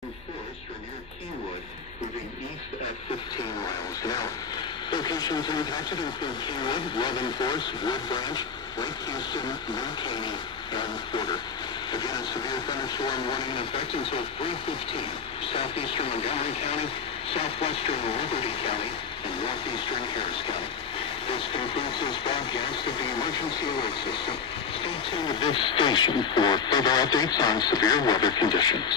Forest or near Keywood, moving east at 15 miles an hour. Locations impacted include Keywood, Loving Forest, Wood Branch, Lake Houston, New Caney, and Porter. Again, a severe thunderstorm warning in effect until 3:15. Southeastern Montgomery County, southwestern Liberty County, and northeastern Harris County. This concludes this broadcast of the Emergency Alert System. Stay tuned to this station for further updates on severe weather conditions.